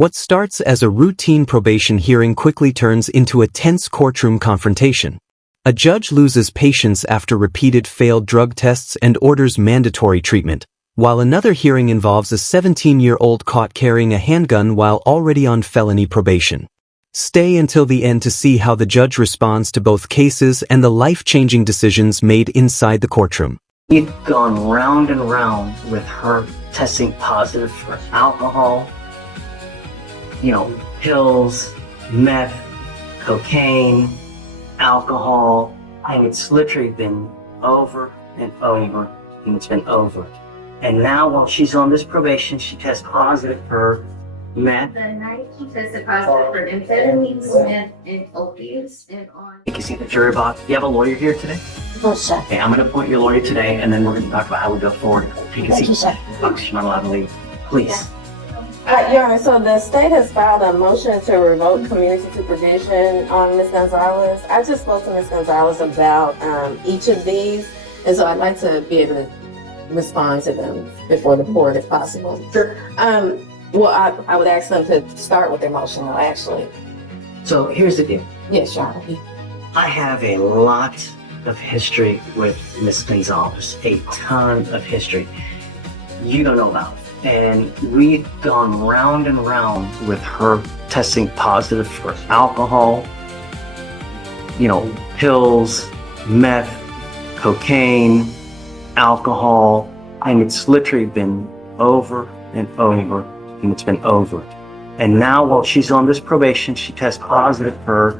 What starts as a routine probation hearing quickly turns into a tense courtroom confrontation. A judge loses patience after repeated failed drug tests and orders mandatory treatment, while another hearing involves a 17-year-old caught carrying a handgun while already on felony probation. Stay until the end to see how the judge responds to both cases and the life-changing decisions made inside the courtroom. We've gone round and round with her testing positive for alcohol, pills, meth, cocaine, alcohol, and it's literally been over and over, and it's been over. And now while she's on this probation, she tests positive for meth. The night she tested positive for amphetamines, meth, and opioids, and on. You can see the jury box. You have a lawyer here today? No, sir. Okay, I'm going to appoint your lawyer today, and then we're going to talk about how we go forward. You can Thank see you, sir. box. You're not allowed to leave. Please. Your Honor, so the state has filed a motion to revoke community supervision on Ms. Gonzalez. I just spoke to Ms. Gonzalez about each of these, and so I'd like to be able to respond to them before the court if possible. Sure. Well, I would ask them to start with their motion, though, actually. So here's the deal. Yes, Your Honor. I have a lot of history with Ms. Gonzalez, a ton of history you don't know about. And we've gone round and round with her testing positive for alcohol, pills, meth, cocaine, alcohol, and it's literally been over and over, and it's been over. And now while she's on this probation, she tests positive for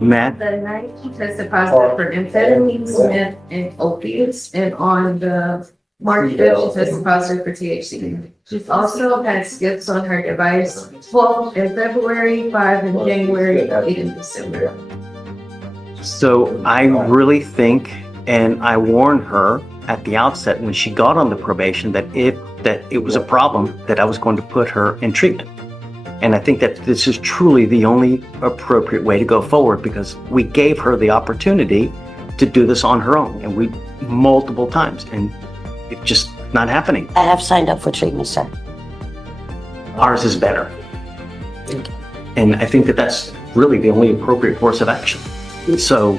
meth. The night she tested positive for amphetamines, meth, and opioids, and on the March 5th, she tested positive for THC. She's also had skips on her device 12 in February, 5 in January, 8 in December. So I really think, and I warned her at the outset when she got on the probation that it was a problem, that I was going to put her in treatment. And I think that this is truly the only appropriate way to go forward, because we gave her the opportunity to do this on her own, and we multiple times, and it's just not happening. I have signed up for treatment, sir. Ours is better. Thank you. And I think that that's really the only appropriate course of action. So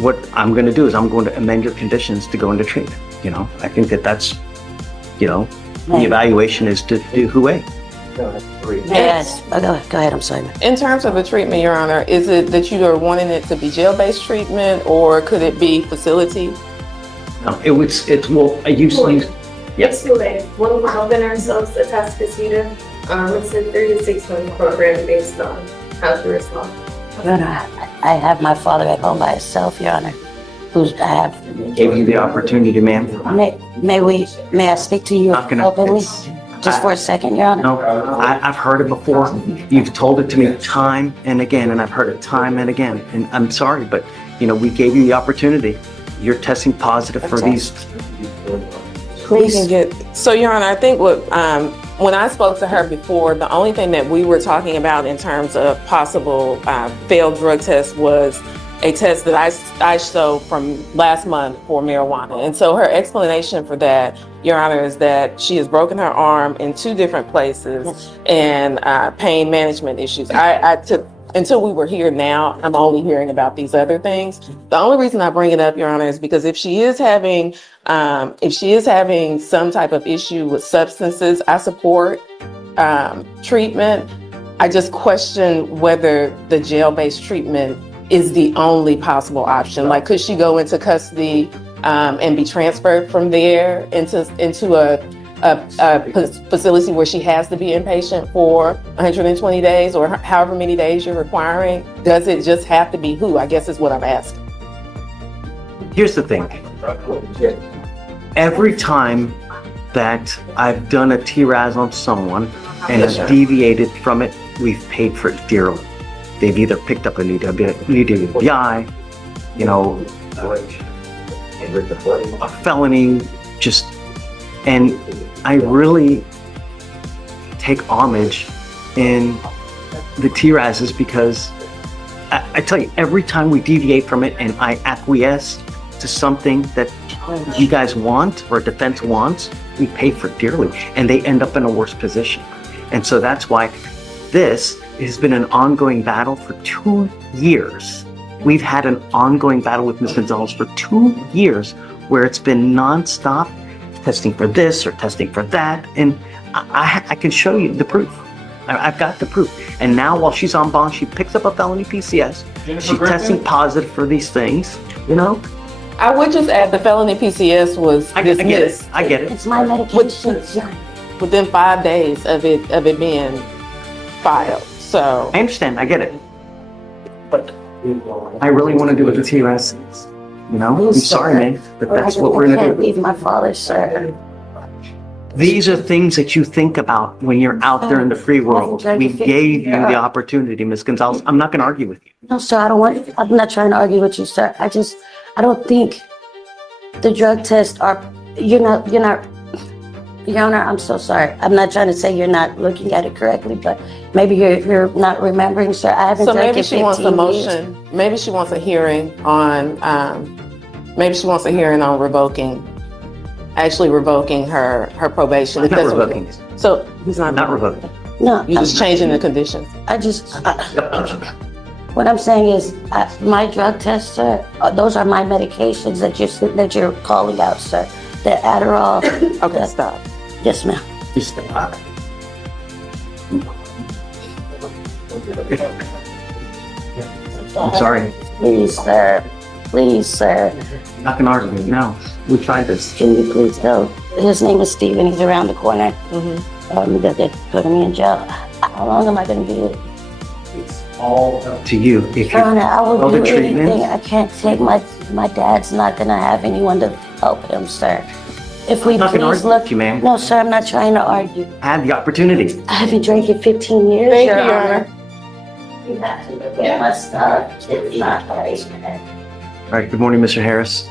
what I'm going to do is I'm going to amend your conditions to go into treatment. I think that that's, the evaluation is to do who-way. Yes. Oh, go ahead. I'm sorry. In terms of the treatment, Your Honor, is it that you are wanting it to be jail-based treatment, or could it be facility? I usually. Yes. We're helping ourselves to test casita. It's a 3 to 6 month program based on how to respond. Your Honor, I have my father at home by himself, Your Honor, Gave you the opportunity, ma'am. May I speak to you openly? Just for a second, Your Honor. No, I've heard it before. You've told it to me time and again, and I've heard it time and again. And I'm sorry, but we gave you the opportunity. You're testing positive for these. Please. So, Your Honor, I think when I spoke to her before, the only thing that we were talking about in terms of possible failed drug tests was a test that I showed from last month for marijuana. And so her explanation for that, Your Honor, is that she has broken her arm in 2 different places and pain management issues. Until we were here now, I'm only hearing about these other things. The only reason I bring it up, Your Honor, is because if she is having some type of issue with substances, I support treatment. I just question whether the jail-based treatment is the only possible option. Like, could she go into custody and be transferred from there into a facility where she has to be inpatient for 120 days or however many days you're requiring? Does it just have to be who? I guess is what I'm asking. Here's the thing. Every time that I've done a TRAS on someone and have deviated from it, we've paid for it dearly. They've either picked up a new DWI, a felony, and I really take homage in the TRASs, because I tell you, every time we deviate from it and I acquiesce to something that you guys want or defense wants, we pay for it dearly, and they end up in a worse position. And so that's why This has been an ongoing battle for 2 years. We've had an ongoing battle with Ms. Gonzalez for 2 years where it's been nonstop testing for this or testing for that. And I can show you the proof. I've got the proof. And now while she's on bond, she picks up a felony PCS. She's testing positive for these things, you know? I would just add the felony PCS was dismissed. I get it. It's my medication. Within 5 days of it being filed. So I understand. I get it. But I really want to do it with TRS. You know? I'm sorry, man, but that's what we're I going to can't do. leave my father, sir. These are things that you think about when you're out there in the free world. We gave you the opportunity, Ms. Gonzalez. I'm not going to argue with you. No, sir, I'm not trying to argue with you, sir. I don't think the drug tests are, you're not, Your Honor, I'm so sorry. I'm not trying to say you're not looking at it correctly, but maybe you're not remembering, sir. I haven't so drank maybe in she wants a 15 motion. years. Maybe she wants a hearing on, revoking her probation. Not revoking. So he's not revoking. No, You're just changing the conditions. what I'm saying is, my drug tests, sir, those are my medications that you're calling out, sir. The Adderall. Okay, stop. Yes, ma'am. Just stop. I'm sorry. Please, sir. Please, sir. I'm not going to argue. No. We tried this. Can you please go? His name is Steven. He's around the corner. That they're putting me in jail. How long am I going to be here? It's all up to you. If Your Honor, I will other do treatment- anything. I can't take my dad's not going to have anyone to help him, sir. If we I'm not gonna please argue look. with you, ma'am. No, sir, I'm not trying to argue. Had the opportunity. I haven't drank in 15 years, Thank you, Your Your Honor. Honor. You have to look at my stuff. It's not right. All right. Good morning, Mr. Harris.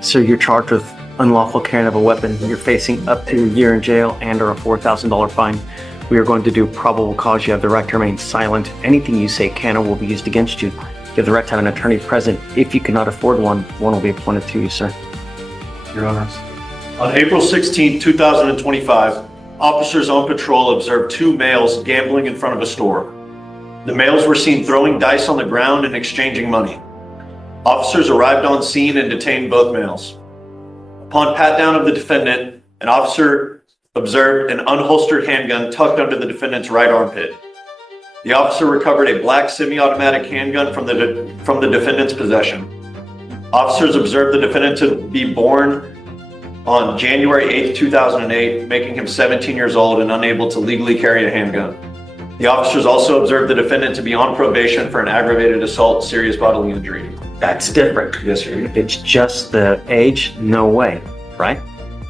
Sir, you're charged with unlawful carrying of a weapon. You're facing up to a year in jail and/or a $4,000 fine. We are going to do probable cause. You have the right to remain silent. Anything you say can or will be used against you. You have the right to have an attorney present. If you cannot afford one will be appointed to you, sir. Your Honor. On April 16, 2025, officers on patrol observed two males gambling in front of a store. The males were seen throwing dice on the ground and exchanging money. Officers arrived on scene and detained both males. Upon pat down of the defendant, an officer observed an unholstered handgun tucked under the defendant's right armpit. The officer recovered a black semi-automatic handgun from the defendant's possession. Officers observed the defendant to be born on January 8, 2008, making him 17 years old and unable to legally carry a handgun. The officers also observed the defendant to be on probation for an aggravated assault, serious bodily injury. That's different. Yes, sir. If it's just the age, no way, right?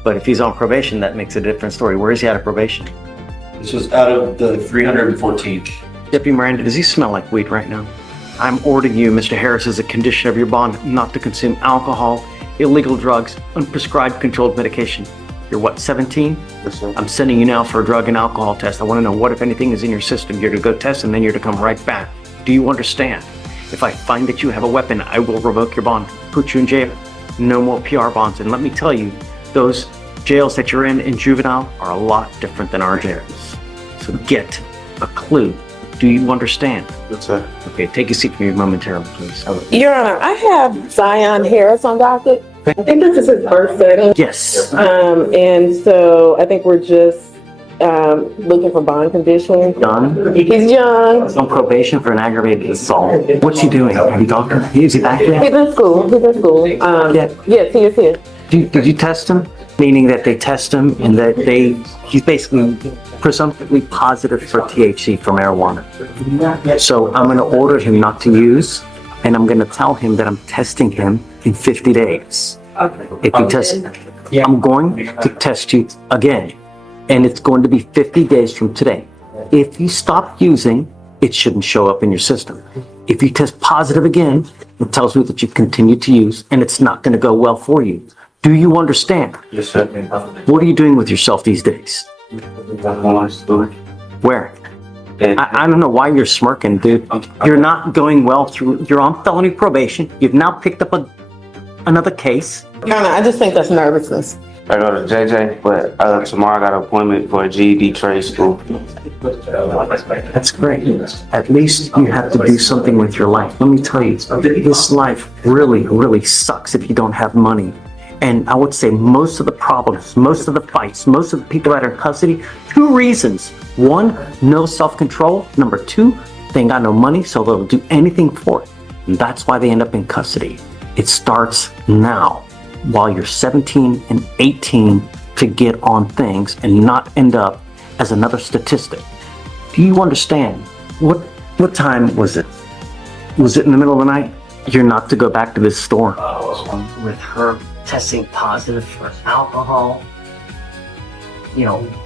But if he's on probation, that makes a different story. Where is he out of probation? This was out of the 314. Deputy Miranda, does he smell like weed right now? I'm ordering you, Mr. Harris, as a condition of your bond, not to consume alcohol, illegal drugs, unprescribed controlled medication. You're what, 17? Yes, sir. I'm sending you now for a drug and alcohol test. I want to know what, if anything, is in your system. You're to go test and then you're to come right back. Do you understand? If I find that you have a weapon, I will revoke your bond, put you in jail. No more PR bonds. And let me tell you, those jails that you're in juvenile are a lot different than our jails. So get a clue. Do you understand? Yes, sir. Okay, take a seat for me momentarily, please. Your Honor, I have Zion Harris on docket. I think this is his first setting. Yes. And so I think we're just looking for bond conditions. Done. He's young. He's on probation for an aggravated assault. What's he doing? Have you talked to him? Is he back yet? He's in school. Yeah. Yes, he is here. Did you test him? Meaning that they test him and that he's basically presumptively positive for THC, for marijuana. So I'm going to order him not to use, and I'm going to tell him that I'm testing him in 50 days. If you test, I'm going to test you again, and it's going to be 50 days from today. If you stop using, it shouldn't show up in your system. If you test positive again, it tells me that you've continued to use, and it's not going to go well for you. Do you understand? Yes, sir. What are you doing with yourself these days? Where? I don't know why you're smirking, dude. You're not going well through, you're on felony probation. You've now picked up another case. Your Honor, I just think that's nervousness. I go to JJ, but tomorrow I got an appointment for a GED trade school. That's great. At least you have to do something with your life. Let me tell you, this life really, really sucks if you don't have money. And I would say most of the problems, most of the fights, most of the people that are in custody, two reasons. One, no self-control. Number two, they ain't got no money, so they'll do anything for it. And that's why they end up in custody. It starts now, while you're 17 and 18, to get on things and not end up as another statistic. Do you understand? What time was it? Was it in the middle of the night? You're not to go back to this store. With her testing positive for alcohol,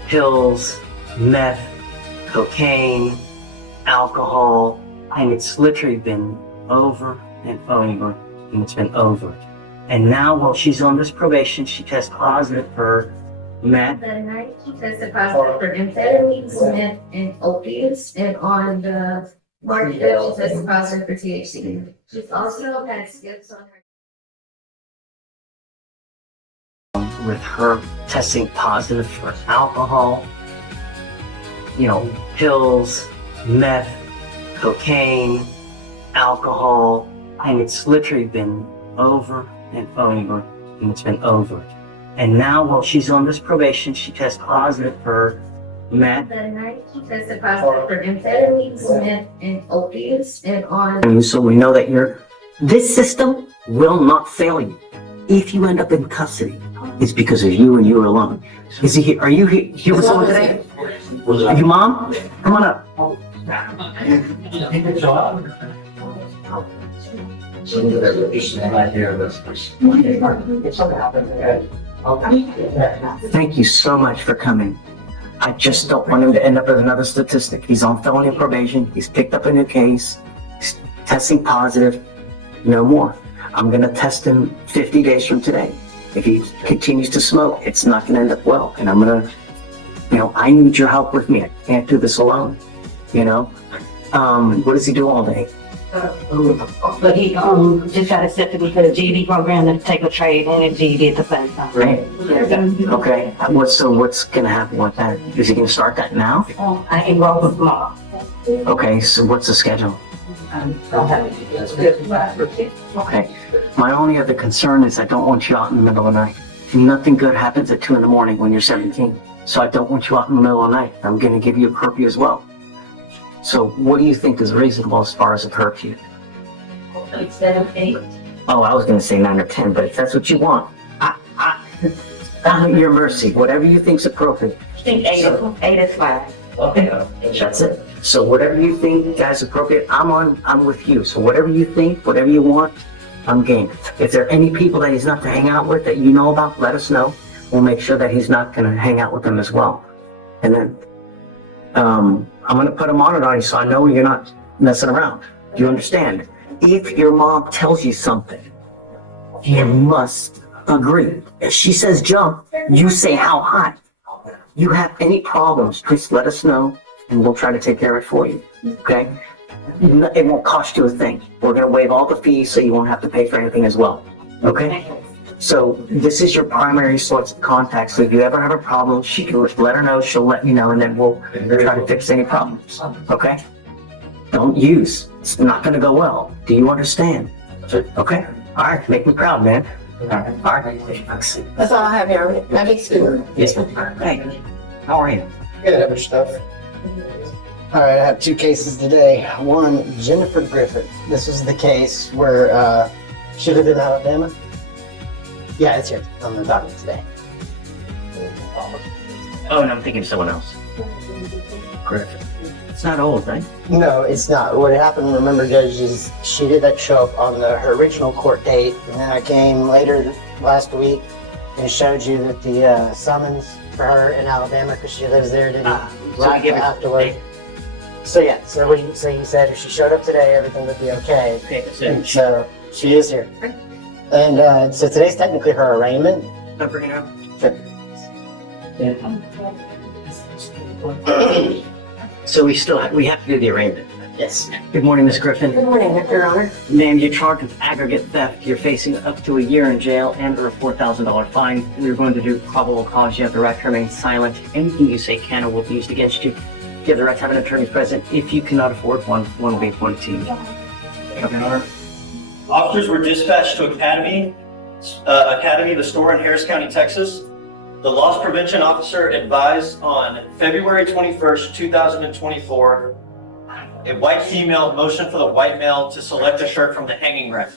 pills, meth, cocaine, alcohol, and it's literally been over and over, and it's been over. And now while she's on this probation, she tests positive for meth. That night, she tested positive for amphetamines, meth, and opiates, and on the March 5th, she tested positive for THC. She's also had skips on her. With her testing positive for alcohol, pills, meth, cocaine, alcohol, and it's literally been over and over, and it's been over. And now while she's on this probation, she tests positive for meth. That night, she tested positive for amphetamines, meth, and opiates, and on. So we know that this system will not fail you. If you end up in custody, it's because of you and you alone. Is he here? Are you here with someone today? Are you mom? Come on up. Thank you so much for coming. I just don't want him to end up as another statistic. He's on felony probation. He's picked up a new case. He's testing positive. No more. I'm going to test him 50 days from today. If he continues to smoke, it's not going to end up well. And I'm going to, I need your help with me. I can't do this alone. What does he do all day? But he just got accepted into the GED program to take a trade and a GED at the same time. Right. Okay. What's going to happen with that? Is he going to start that now? I can roll with tomorrow. Okay. So what's the schedule? Okay. My only other concern is I don't want you out in the middle of the night. Nothing good happens at 2 in the morning when you're 17. So I don't want you out in the middle of the night. I'm going to give you a curfew as well. So what do you think is reasonable as far as a curfew? 7, 8. Oh, I was going to say 9 or 10, but if that's what you want, I'm at your mercy. Whatever you think's appropriate. I think 8 is fine. Okay, that's it. So whatever you think is appropriate, I'm with you. So whatever you think, whatever you want, I'm game. If there are any people that he's not to hang out with that you know about, let us know. We'll make sure that he's not going to hang out with them as well. And then, I'm going to put a monitor on you so I know you're not messing around. Do you understand? If your mom tells you something, you must agree. If she says jump, you say how high. You have any problems, just let us know and we'll try to take care of it for you. Okay? It won't cost you a thing. We're going to waive all the fees so you won't have to pay for anything as well. Okay? So this is your primary source of contact. So if you ever have a problem, she can let her know, she'll let me know, and then we'll try to fix any problems. Okay? Don't use. It's not going to go well. Do you understand? Okay? All right. Make me proud, man. All right. That's all I have here. That makes good. Yes, ma'am. Hey, how are you? Good, other stuff. All right, I have 2 cases today. One, Jennifer Griffith. This was the case where she lived in Alabama. Yeah, it's here on the document today. Oh, and I'm thinking of someone else. Griffith. It's not old, right? No, it's not. What happened, remember, Judge, is she didn't show up on her original court date, and then I came later last week and showed you that the summons for her in Alabama, because she lives there, didn't I give it afterward. So yeah, so you said if she showed up today, everything would be okay. Okay, So she is here. And so today's technically her arraignment. I'll bring it up. So we have to do the arraignment. Yes. Good morning, Ms. Griffin. Good morning, Your Honor. Ma'am, you're charged with aggregate theft. You're facing up to a year in jail and or a $4,000 fine. We're going to do probable cause. You have the right to remain silent. Anything you say can or will be used against you. You have the right to have an attorney present. If you cannot afford one will be appointed to you. Your Honor. Officers were dispatched to Academy, the store in Harris County, Texas. The loss prevention officer advised on February 21st, 2024, a white female motioned for the white male to select a shirt from the hanging rack.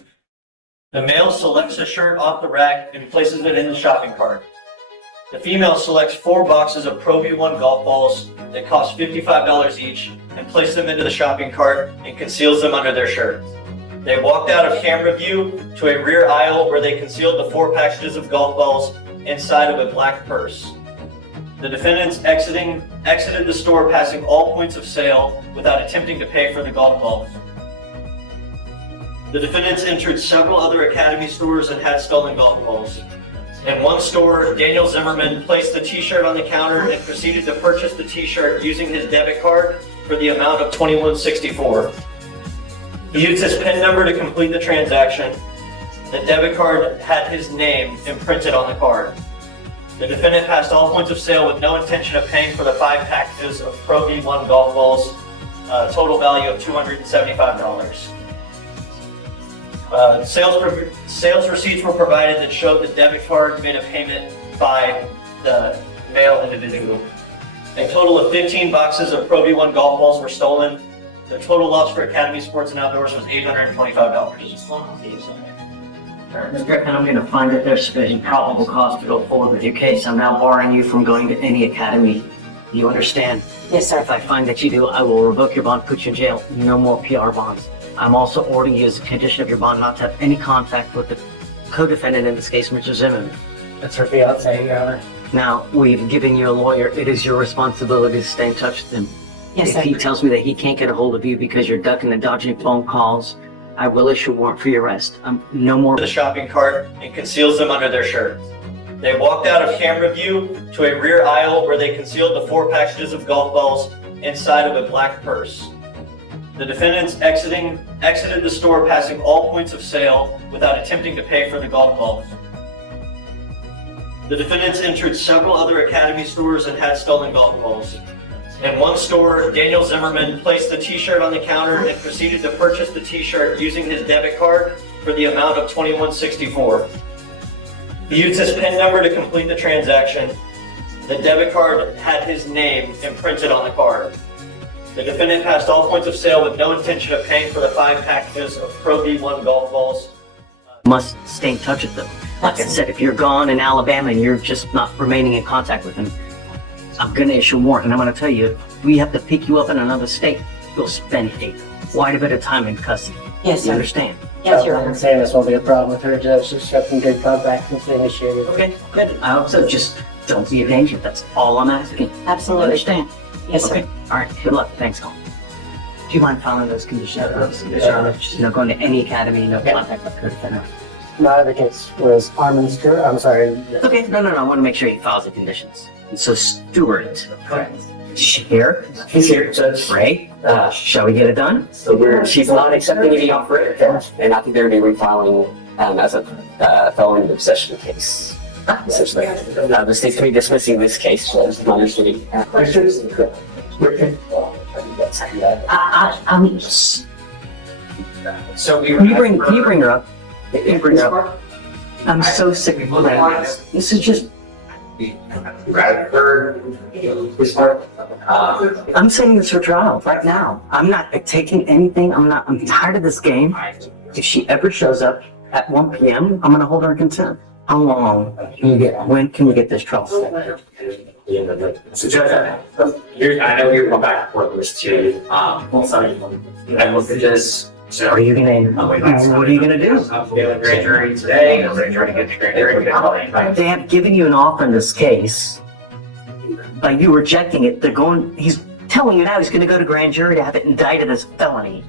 The male selects a shirt off the rack and places it in the shopping cart. The female selects 4 boxes of Pro V1 golf balls that cost $55 each and places them into the shopping cart and conceals them under their shirt. They walked out of camera view to a rear aisle where they concealed the 4 packages of golf balls inside of a black purse. The defendants exited the store passing all points of sale without attempting to pay for the golf balls. The defendants entered several other Academy stores and had stolen golf balls. In one store, Daniel Zimmerman placed the t-shirt on the counter and proceeded to purchase the t-shirt using his debit card for the amount of $21.64. He used his PIN number to complete the transaction. The debit card had his name imprinted on the card. The defendant passed all points of sale with no intention of paying for the 5 packages of Pro V1 golf balls, total value of $275. Sales receipts were provided that showed the debit card made a payment by the male individual. A total of 15 boxes of Pro V1 golf balls were stolen. The total loss for Academy Sports and Outdoors was $825. Ms. Griffin, I'm going to find that there's sufficient probable cause to go forward with your case. I'm now barring you from going to any academy. Do you understand? Yes, sir. If I find that you do, I will revoke your bond, put you in jail. No more PR bonds. I'm also ordering you as a condition of your bond not to have any contact with the co-defendant in this case, Mr. Zimmerman. That's her fiance, Your Honor. Now, we've given you a lawyer. It is your responsibility to stay in touch with him. Yes, If sir. he tells me that he can't get a hold of you because you're ducking and dodging phone calls, I will issue a warrant for your arrest. No more. The shopping cart and conceals them under their shirt. They walked out of camera view to a rear aisle where they concealed the 4 packages of golf balls inside of a black purse. The defendants exited the store passing all points of sale without attempting to pay for the golf balls. The defendants entered several other Academy stores and had stolen golf balls. In one store, Daniel Zimmerman placed the t-shirt on the counter and proceeded to purchase the t-shirt using his debit card for the amount of $21.64. He used his PIN number to complete the transaction. The debit card had his name imprinted on the card. The defendant passed all points of sale with no intention of paying for the 5 packages of Pro V1 golf balls. Must stay in touch with them. Like I said, if you're gone in Alabama and you're just not remaining in contact with them, I'm going to issue a warrant, and I'm going to tell you, if we have to pick you up in another state, you'll spend quite a bit of time in custody. Yes, You sir. understand? Yes, Your I'm Honor. saying this won't be a problem with her, Judge. She's having good contact since we initiated. Okay, good. I hope so. Just don't be a danger. That's all I'm asking. You Absolutely. understand? Yes, sir. Okay. All right. Good luck. Thanks, Colin. Do you mind following those conditions? Yes, Your Honor. Just no going to any academy, no Okay. contact with co-defendant. My other case was Armin Stewart. I'm sorry. Okay, no. I want to make sure he follows the conditions. And so Stewart, is she here? He's here, Judge. Great. Shall we get it done? So she's not accepting any offer, and I think they're going to be refiling as a felony possession case. Essentially, the state's going to be dismissing this case. So it's my understanding. So can you bring her up? Can you bring her up? I'm so sick of this. This is just. I'm saying this for trial right now. I'm not taking anything. I'm tired of this game. If she ever shows up at 1 p.m., I'm gonna hold her in contempt. How long when can we get this trial? So, Judge, I know you're going back and forth with this too. Sorry, I looked at this. What are you gonna do? The grand jury today, or they're trying to get the grand jury. They have given you an offer in this case. By you rejecting it, he's telling you now he's gonna go to grand jury to have it indicted as felony.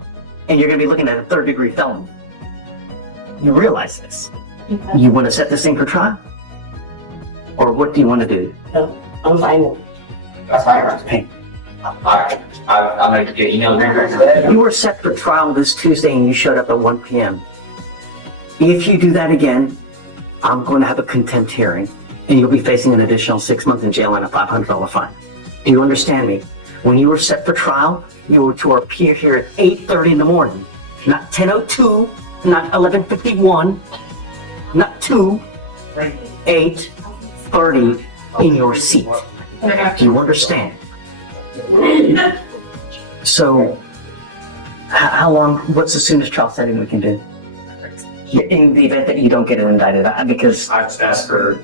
And you're gonna be looking at a 3rd-degree felony. You realize this? You wanna set this thing for trial? Or what do you wanna do? I'm fine. Hey, Alright, I'm gonna get email right. You were set for trial this Tuesday and you showed up at 1 p.m. If you do that again, I'm going to have a contempt hearing and you'll be facing an additional 6 months in jail and a $500 fine. Do you understand me? When you were set for trial, you were to appear here at 8:30 in the morning, not 10:02, not 11:51, not 2, 8:30 in your seat. Do you understand? So, how long, what's the soonest trial setting we can do? In the event that you don't get it indicted, because I've just asked for,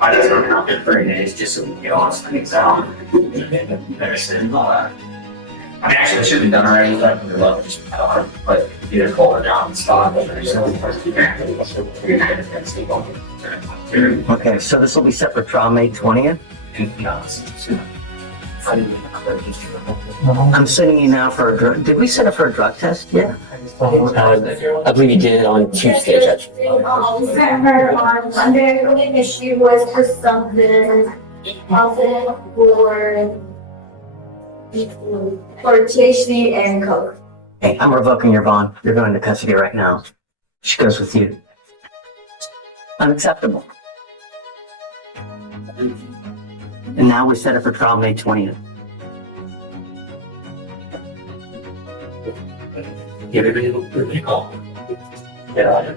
I just don't know, 30 days, just so we can get all this things out. Medicine and all that. I mean, actually, it should be done already, but I would love to just put either Cole or John in spot. Okay, so this will be set for trial May 20th? I'm sending you now for a drug, did we set up for a drug test yet? I believe you did it on Tuesday, Judge. Sent her on Monday, and she was for something positive for THC and coke. Hey, I'm revoking your bond. You're going into custody right now. She goes with you. Unacceptable. And now we set it for trial May 20th. Give everybody a call. Yeah.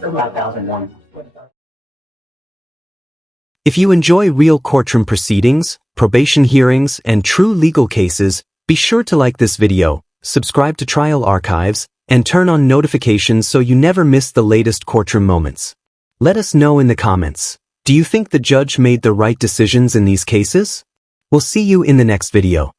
5001. If you enjoy real courtroom proceedings, probation hearings, and true legal cases, be sure to like this video, subscribe to Trial Archives, and turn on notifications so you never miss the latest courtroom moments. Let us know in the comments. Do you think the judge made the right decisions in these cases? We'll see you in the next video.